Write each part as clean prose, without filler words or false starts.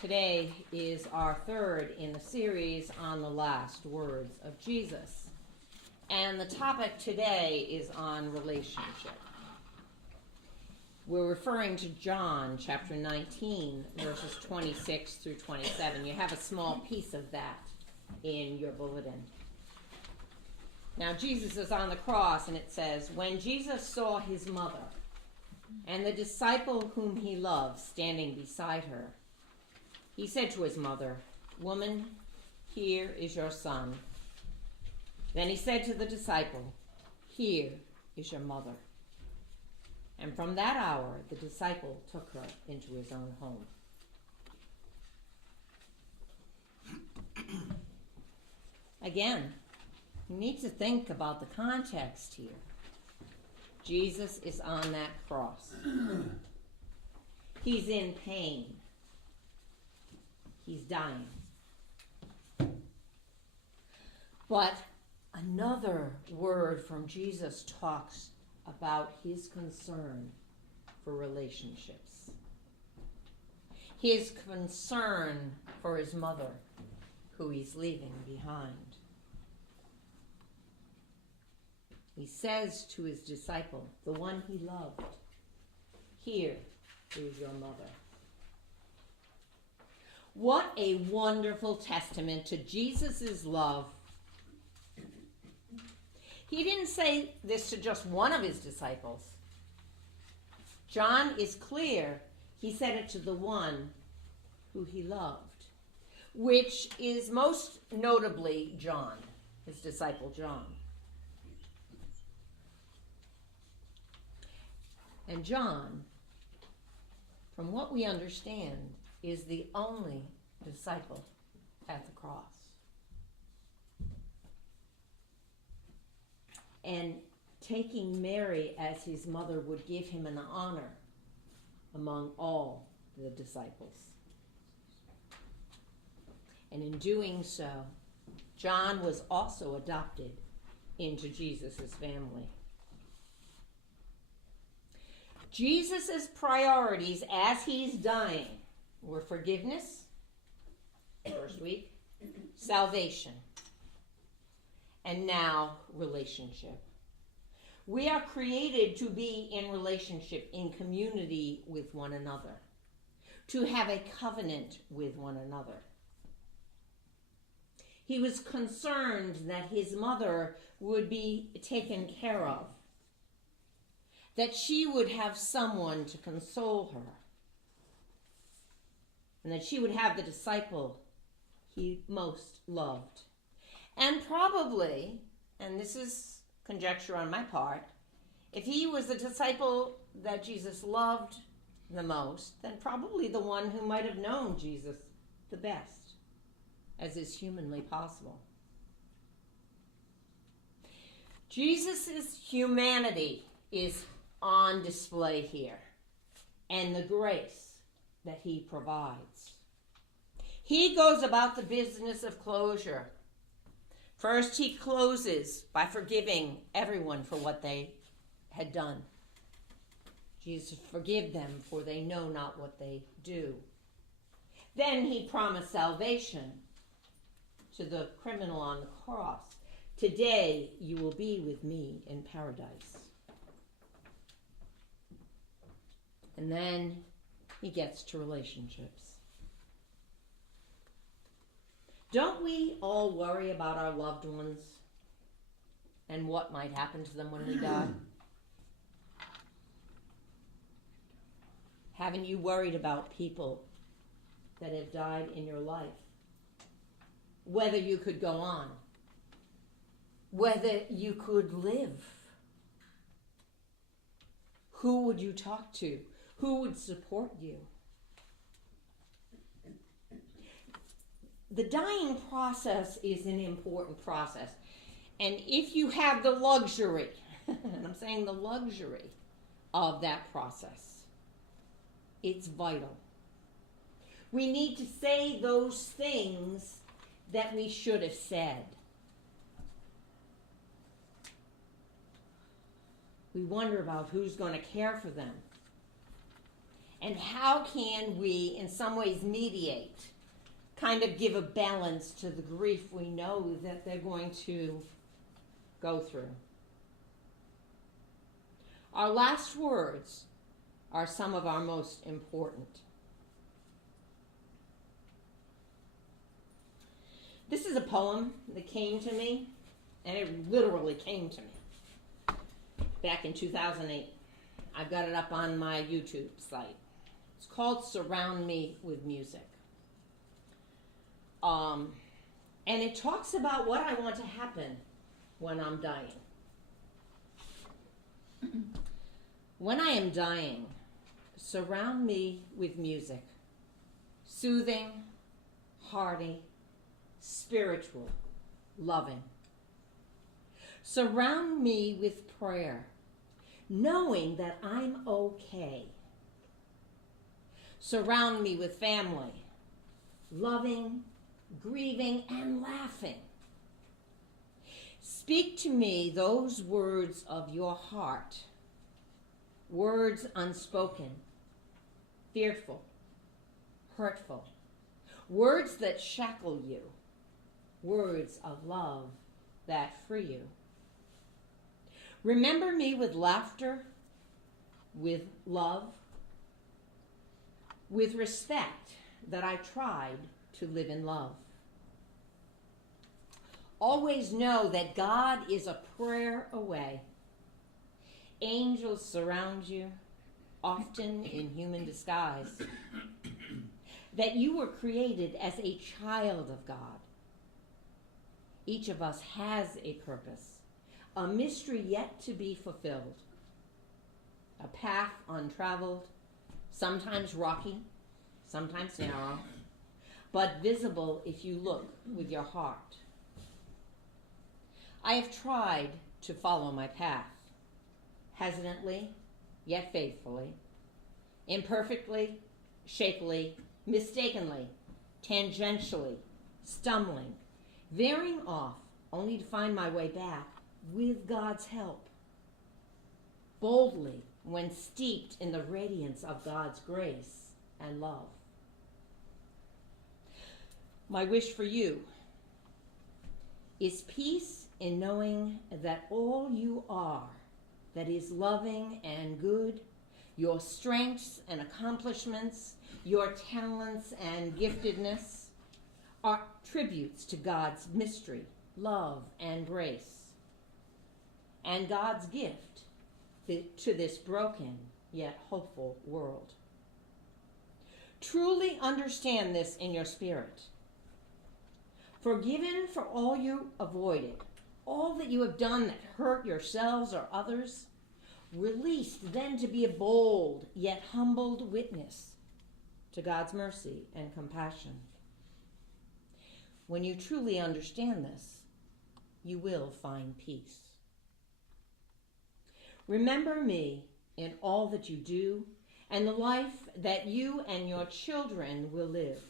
Today is our third in the series on the last words of Jesus. And the topic today is on relationship. We're referring to John chapter 19, verses 26 through 27. You have a small piece of that in your bulletin. Now, Jesus is on the cross, and it says, "When Jesus saw his mother and the disciple whom he loved standing beside her, he said to his mother, 'Woman, here is your son.' Then he said to the disciple, 'Here is your mother.' And from that hour, the disciple took her into his own home." Again, you need to think about the context here. Jesus is on that cross. He's in pain. He's dying. But another word from Jesus talks about his concern for relationships. His concern for his mother, who he's leaving behind. He says to his disciple, the one he loved, "Here is your mother." What a wonderful testament to Jesus' love. He didn't say this to just one of his disciples. John is clear. He said it to the one who he loved, which is most notably John, his disciple John. And John, from what we understand, is the only disciple at the cross. And taking Mary as his mother would give him an honor among all the disciples. And in doing so, John was also adopted into Jesus' family. Jesus' priorities as he's dying were forgiveness, first week, salvation, and now relationship. We are created to be in relationship, in community with one another, to have a covenant with one another. He was concerned that his mother would be taken care of, that she would have someone to console her, and that she would have the disciple he most loved. And probably, and this is conjecture on my part, if he was the disciple that Jesus loved the most, then probably the one who might have known Jesus the best, as is humanly possible. Jesus' humanity is on display here, and the grace that he provides. He goes about the business of closure. First, he closes by forgiving everyone for what they had done. Jesus, forgive them, for they know not what they do. Then he promised salvation to the criminal on the cross. "Today you will be with me in paradise." And then he gets to relationships. Don't we all worry about our loved ones and what might happen to them when we die? Haven't you worried about people that have died in your life? Whether you could go on, whether you could live. Who would you talk to? Who would support you? The dying process is an important process. And if you have the luxury, and I'm saying the luxury of that process, it's vital. We need to say those things that we should have said. We wonder about who's going to care for them. And how can we, in some ways, mediate, kind of give a balance to the grief we know that they're going to go through? Our last words are some of our most important. This is a poem that came to me, and it literally came to me back in 2008. I've got it up on my YouTube site. It's called Surround Me with Music. And it talks about what I want to happen when I'm dying. When I am dying, surround me with music, soothing, hearty, spiritual, loving. Surround me with prayer, knowing that I'm okay. Surround me with family, loving, grieving, and laughing. Speak to me those words of your heart, words unspoken, fearful, hurtful, words that shackle you, words of love that free you. Remember me with laughter, with love, with respect that I tried to live in love. Always know that God is a prayer away. Angels surround you, often in human disguise. That you were created as a child of God. Each of us has a purpose, a mystery yet to be fulfilled, a path untraveled, sometimes rocky, sometimes narrow, but visible if you look with your heart. I have tried to follow my path, hesitantly, yet faithfully, imperfectly, shakily, mistakenly, tangentially, stumbling, veering off, only to find my way back with God's help. Boldly, when steeped in the radiance of God's grace and love. My wish for you is peace in knowing that all you are that is loving and good, your strengths and accomplishments, your talents and giftedness, are tributes to God's mystery, love, and grace, and God's gift to this broken yet hopeful world. Truly understand this in your spirit. Forgiven for all you avoided, all that you have done that hurt yourselves or others, released then to be a bold yet humbled witness to God's mercy and compassion. When you truly understand this, you will find peace. Remember me in all that you do and the life that you and your children will live.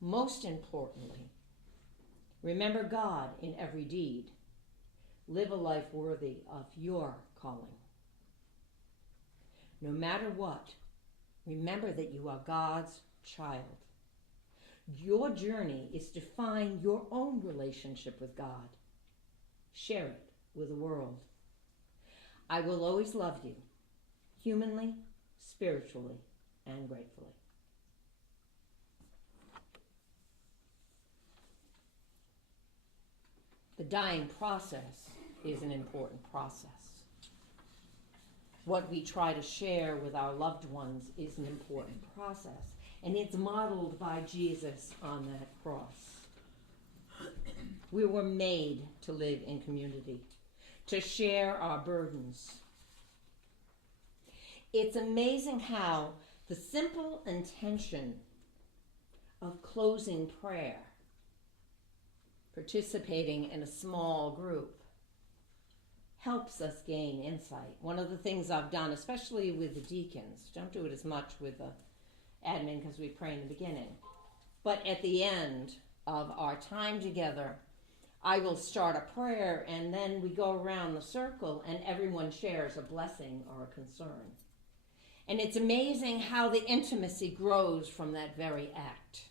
Most importantly, remember God in every deed. Live a life worthy of your calling. No matter what, remember that you are God's child. Your journey is to find your own relationship with God. Share it with the world. I will always love you, humanly, spiritually, and gratefully. The dying process is an important process. What we try to share with our loved ones is an important process, and it's modeled by Jesus on that cross. We were made to live in community, to share our burdens. It's amazing how the simple intention of closing prayer, participating in a small group, helps us gain insight. One of the things I've done, especially with the deacons, don't do it as much with the admin because we pray in the beginning, but at the end of our time together, I will start a prayer and then we go around the circle and everyone shares a blessing or a concern. And it's amazing how the intimacy grows from that very act.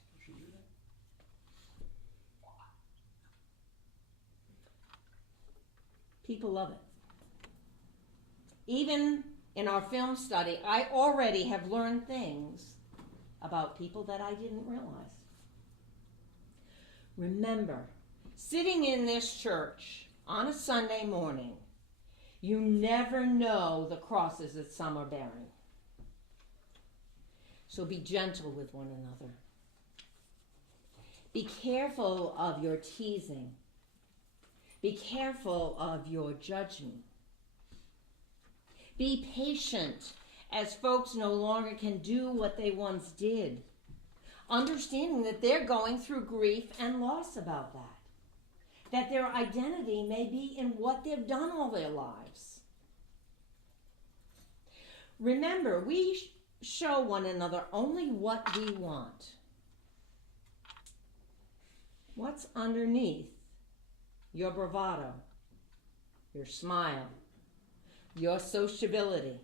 People love it. Even in our film study, I already have learned things about people that I didn't realize. Remember, sitting in this church on a Sunday morning, you never know the crosses that some are bearing. So be gentle with one another. Be careful of your teasing. Be careful of your judging. Be patient as folks no longer can do what they once did, understanding that they're going through grief and loss about that their identity may be in what they've done all their lives. Remember, we show one another only what we want. What's underneath your bravado, your smile, your sociability?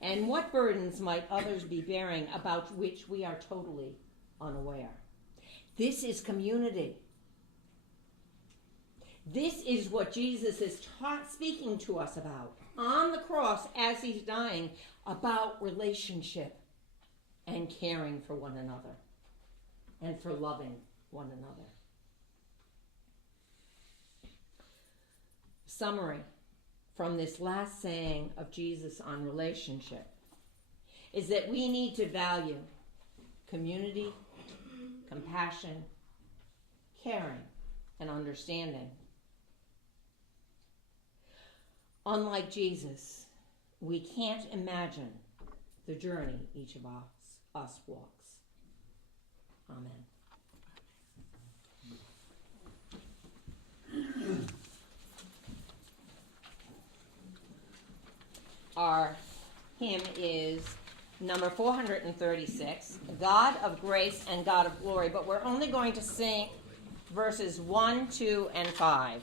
And what burdens might others be bearing about which we are totally unaware? This is community. This is what Jesus is speaking to us about on the cross as he's dying, about relationship and caring for one another and for loving one another. Summary from this last saying of Jesus on relationship is that we need to value community, compassion, caring, and understanding. Unlike Jesus, we can't imagine the journey each of us walks. Amen. Our hymn is number 436, God of Grace and God of Glory, but we're only going to sing verses 1, 2, and 5.